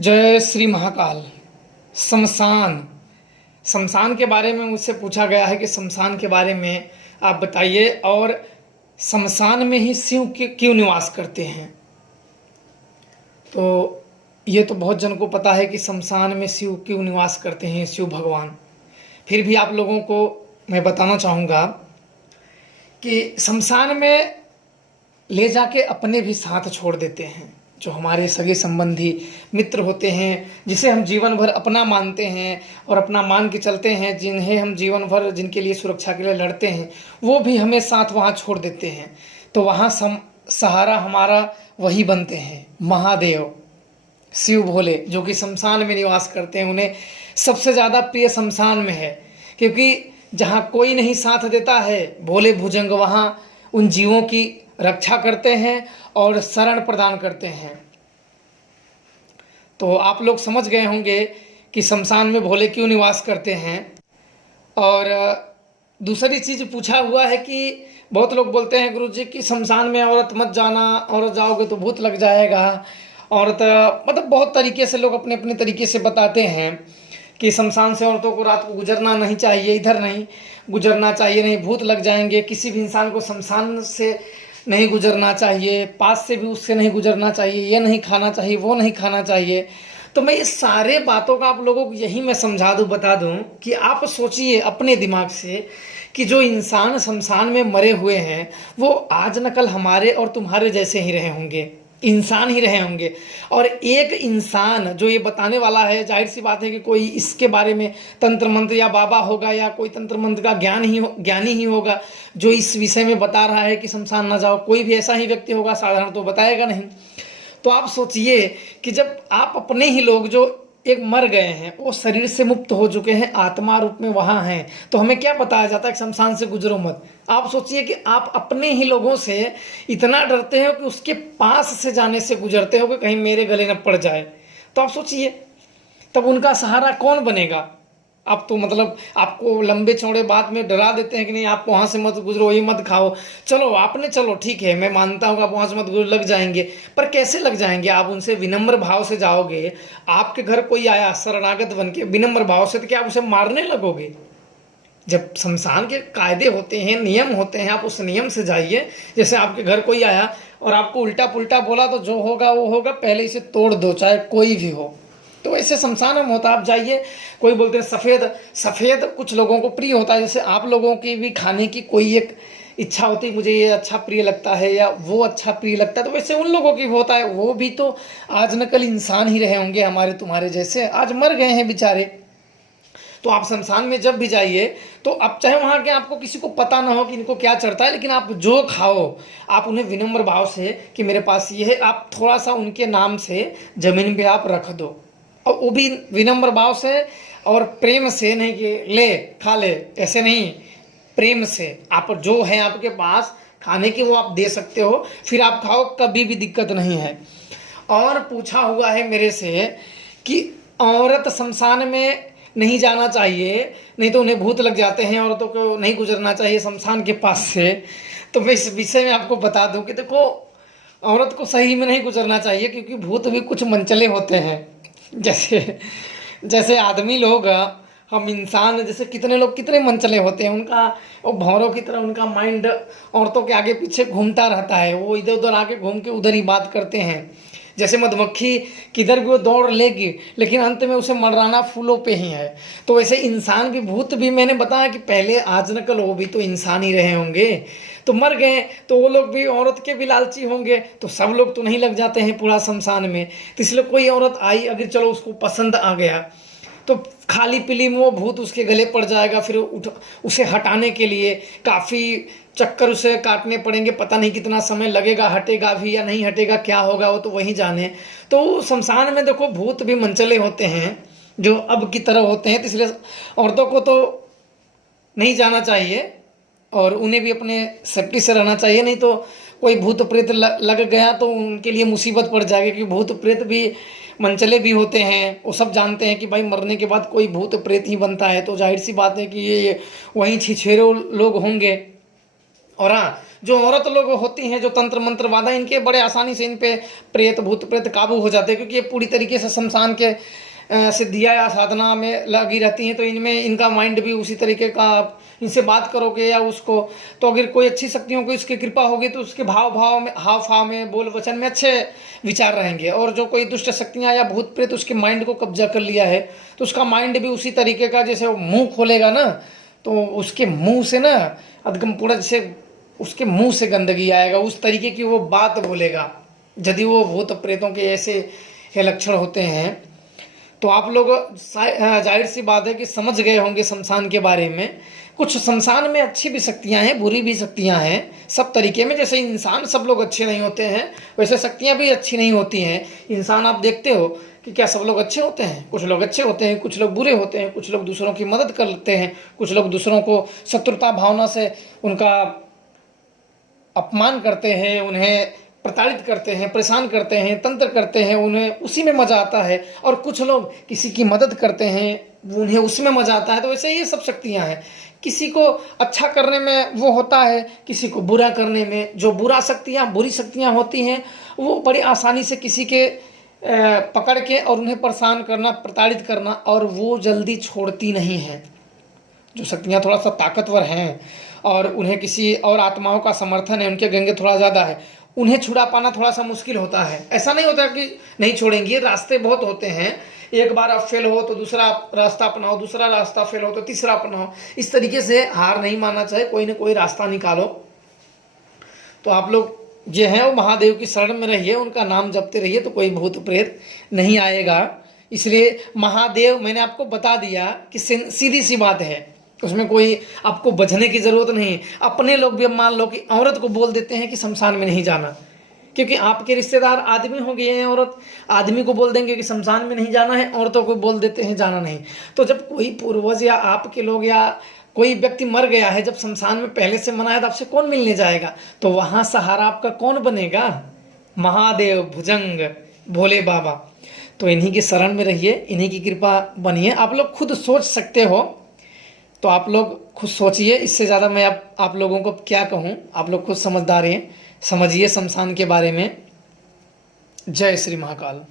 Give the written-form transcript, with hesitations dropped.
जय श्री महाकाल। शमशान शमशान के बारे में मुझसे पूछा गया है कि शमशान के बारे में आप बताइए, और शमशान में ही शिव क्यों निवास करते हैं। तो ये तो बहुत जन को पता है कि शमशान में शिव क्यों निवास करते हैं, शिव भगवान। फिर भी आप लोगों को मैं बताना चाहूँगा कि शमशान में ले जाके अपने भी साथ छोड़ देते हैं, जो हमारे सगे संबंधी मित्र होते हैं, जिसे हम जीवन भर अपना मानते हैं और अपना मान के चलते हैं, जिन्हें हम जीवन भर जिनके लिए सुरक्षा के लिए लड़ते हैं, वो भी हमें साथ वहाँ छोड़ देते हैं। तो वहाँ सहारा हमारा वही बनते हैं, महादेव शिव भोले, जो कि शमशान में निवास करते हैं। उन्हें सबसे ज़्यादा प्रिय शमशान में है, क्योंकि जहाँ कोई नहीं साथ देता है, भोले भुजंग वहाँ उन जीवों की रक्षा करते हैं और शरण प्रदान करते हैं। तो आप लोग समझ गए होंगे कि शमशान में भोले क्यों निवास करते हैं। और दूसरी चीज़ पूछा हुआ है कि बहुत लोग बोलते हैं गुरुजी कि शमशान में औरत मत जाना, औरत जाओगे तो भूत लग जाएगा। औरत मतलब बहुत तरीके से लोग अपने अपने तरीके से बताते हैं कि शमशान से औरतों को रात को गुजरना नहीं चाहिए, इधर नहीं गुजरना चाहिए, नहीं भूत लग जाएंगे। किसी भी इंसान को शमशान से नहीं गुजरना चाहिए, पास से भी उससे नहीं गुजरना चाहिए, ये नहीं खाना चाहिए, वो नहीं खाना चाहिए। तो मैं ये सारे बातों का आप लोगों को यही मैं समझा दूँ, बता दूँ कि आप सोचिए अपने दिमाग से कि जो इंसान शमशान में मरे हुए हैं वो आज न कल हमारे और तुम्हारे जैसे ही रहे होंगे, इंसान ही रहे होंगे। और एक इंसान जो ये बताने वाला है, जाहिर सी बात है कि कोई इसके बारे में तंत्र मंत्र या बाबा होगा या कोई तंत्र मंत्र का ज्ञानी ही होगा जो इस विषय में बता रहा है कि शमशान ना जाओ। कोई भी ऐसा ही व्यक्ति होगा, साधारण तो बताएगा नहीं। तो आप सोचिए कि जब आप अपने ही लोग जो एक मर गए हैं, वो शरीर से मुक्त हो चुके हैं, आत्मा रूप में वहाँ हैं, तो हमें क्या बताया जाता है कि शमशान से गुजरो मत। आप सोचिए कि आप अपने ही लोगों से इतना डरते हो कि उसके पास से जाने से गुजरते हो कि कहीं मेरे गले न पड़ जाए। तो आप सोचिए तब उनका सहारा कौन बनेगा। आप तो मतलब आपको लंबे चौड़े बात में डरा देते हैं कि नहीं आप वहाँ से मत गुजरो, ये मत खाओ। चलो आपने, चलो ठीक है, मैं मानता हूँ आप वहाँ से मत गुजरो, लग जाएंगे। पर कैसे लग जाएंगे? आप उनसे विनम्र भाव से जाओगे। आपके घर कोई आया शरणागत बन के विनम्र भाव से, तो क्या आप उसे मारने लगोगे? जब शमशान के कायदे होते हैं, नियम होते हैं, आप उस नियम से जाइए। जैसे आपके घर कोई आया और आपको उल्टा पुल्टा बोला, तो जो होगा वो होगा, पहले इसे तोड़ दो, चाहे कोई भी हो। तो ऐसे शमशान में होता, आप जाइए। कोई बोलते हैं सफ़ेद कुछ लोगों को प्रिय होता है। जैसे आप लोगों की भी खाने की कोई एक इच्छा होती है, मुझे ये अच्छा प्रिय लगता है या वो अच्छा प्रिय लगता है, तो वैसे उन लोगों की भी होता है। वो भी तो आज न कल इंसान ही रहे होंगे हमारे तुम्हारे जैसे, आज मर गए हैं बेचारे। तो आप शमशान में जब भी जाइए तो आप चाहे वहाँ के आपको किसी को पता ना हो कि इनको क्या चढ़ता है, लेकिन आप जो खाओ आप उन्हें विनम्र भाव से कि मेरे पास ये है, आप थोड़ा सा उनके नाम से ज़मीन पे आप रख दो। और वो भी विनम्र भाव से और प्रेम से, नहीं कि ले खा ले, ऐसे नहीं, प्रेम से। आप जो है आपके पास खाने की वो आप दे सकते हो, फिर आप खाओ, कभी भी दिक्कत नहीं है। और पूछा हुआ है मेरे से कि औरत शमशान में नहीं जाना चाहिए, नहीं तो उन्हें भूत लग जाते हैं, औरतों को नहीं गुजरना चाहिए शमशान के पास से। तो मैं इस विषय में आपको बता दूं कि देखो, औरत को सही में नहीं गुजरना चाहिए, क्योंकि भूत भी कुछ मनचले होते हैं। जैसे आदमी लोग, हम इंसान, जैसे कितने लोग कितने मनचले होते हैं, उनका वो भौरों की तरह उनका माइंड औरतों के आगे पीछे घूमता रहता है। वो इधर उधर आके घूम के उधर ही बात करते हैं। जैसे मधुमक्खी किधर भी वो दौड़ लेगी, लेकिन अंत में उसे मरवाना फूलों पे ही है। तो वैसे इंसान भी, भूत भी, मैंने बताया कि पहले आज न कल वो भी तो इंसान ही रहे होंगे। तो मर गए तो वो लोग भी औरत के भी लालची होंगे। तो सब लोग तो नहीं लग जाते हैं पूरा शमशान में। तो इसलिए कोई औरत आई, अगर चलो उसको पसंद आ गया, तो खाली पीली में वो भूत उसके गले पड़ जाएगा। फिर उसे हटाने के लिए काफ़ी चक्कर उसे काटने पड़ेंगे, पता नहीं कितना समय लगेगा, हटेगा भी या नहीं हटेगा, क्या होगा वो तो वही जाने। तो शमशान में देखो भूत भी मनचले होते हैं जो अब की तरह होते हैं। तो इसलिए औरतों को तो नहीं जाना चाहिए और उन्हें भी अपने सेफ्टी से रहना चाहिए। नहीं तो कोई भूत प्रेत लग गया तो उनके लिए मुसीबत पड़ जाएगी, क्योंकि भूत प्रेत भी मनचले भी होते हैं। वो सब जानते हैं कि भाई मरने के बाद कोई भूत प्रेत ही बनता है। तो जाहिर सी बात है कि ये वहीं छिछेरे लोग होंगे और हाँ, जो औरत लोग होती हैं, जो तंत्र मंत्र वादा, इनके बड़े आसानी से इन पे प्रेत भूत प्रेत काबू हो जाते हैं, क्योंकि ये पूरी तरीके से शमशान के सिद्धियाँ या साधना में लगी रहती हैं। तो इनमें इनका माइंड भी उसी तरीके का, आप इनसे बात करोगे या उसको, तो अगर कोई अच्छी शक्तियों को इसकी कृपा होगी तो उसके हाव भाव में, बोल वचन में अच्छे विचार रहेंगे। और जो कोई दुष्ट शक्तियाँ या भूत प्रेत उसके माइंड को कब्जा कर लिया है, तो उसका माइंड भी उसी तरीके का, जैसे वो मुंह खोलेगा ना, तो उसके मुंह से ना एकदम पूरा, जैसे उसके मुंह से गंदगी आएगा, उस तरीके की वो बात बोलेगा। यदि वो भूत प्रेतों के ऐसे ये लक्षण होते हैं, तो आप लोग जाहिर सी बात है कि समझ गए होंगे शमशान के बारे में। कुछ शमशान में अच्छी भी शक्तियां हैं, बुरी भी शक्तियां हैं, सब तरीके में। जैसे इंसान सब लोग अच्छे नहीं होते हैं, वैसे शक्तियां भी अच्छी नहीं होती हैं। इंसान आप देखते हो कि क्या सब लोग अच्छे होते हैं? कुछ लोग अच्छे होते हैं, कुछ लोग बुरे होते हैं, कुछ लोग दूसरों की मदद करते हैं, कुछ लोग दूसरों को शत्रुता भावना से उनका अपमान करते हैं, उन्हें प्रताड़ित करते हैं, परेशान करते हैं, तंत्र करते हैं, उन्हें उसी में मजा आता है। और कुछ लोग किसी की मदद करते हैं, उन्हें उसमें मजा आता है। तो वैसे ये सब शक्तियां हैं। किसी को अच्छा करने में वो होता है, किसी को बुरा करने में। जो बुरी शक्तियां होती हैं, वो बड़ी आसानी से किसी के पकड़ के और उन्हें परेशान करना, प्रताड़ित करना, और वो जल्दी छोड़ती नहीं है। जो शक्तियाँ थोड़ा सा ताकतवर हैं और उन्हें किसी और आत्माओं का समर्थन है, उनके गंगे थोड़ा ज़्यादा है, उन्हें छुड़ा पाना थोड़ा सा मुश्किल होता है। ऐसा नहीं होता कि नहीं छोड़ेंगे, रास्ते बहुत होते हैं। एक बार आप फेल हो तो दूसरा रास्ता अपनाओ, दूसरा रास्ता फेल हो तो तीसरा अपनाओ। इस तरीके से हार नहीं मानना चाहिए, कोई ना कोई रास्ता निकालो। तो आप लोग जो हैं वो महादेव की शरण में रहिए, उनका नाम जपते रहिए, तो कोई भूत प्रेत नहीं आएगा। इसलिए महादेव मैंने आपको बता दिया कि सीधी सी बात है, उसमें कोई आपको बचने की ज़रूरत नहीं। अपने लोग भी, मान लो कि औरत को बोल देते हैं कि शमशान में नहीं जाना, क्योंकि आपके रिश्तेदार आदमी हो गए हैं, औरत आदमी को बोल देंगे कि शमशान में नहीं जाना है, औरतों को बोल देते हैं जाना नहीं। तो जब कोई पूर्वज या आपके लोग या कोई व्यक्ति मर गया है, जब शमशान में पहले से मना है, तो आपसे कौन मिलने जाएगा? तो वहाँ सहारा आपका कौन बनेगा? महादेव, भुजंग, भोले बाबा। तो इन्हीं की शरण में रहिए, इन्हीं की कृपा बनिए। आप लोग खुद सोच सकते हो, तो आप लोग खुद सोचिए। इससे ज़्यादा मैं आप लोगों को क्या कहूँ, आप लोग खुद समझदार हैं, समझिए शमशान के बारे में। जय श्री महाकाल।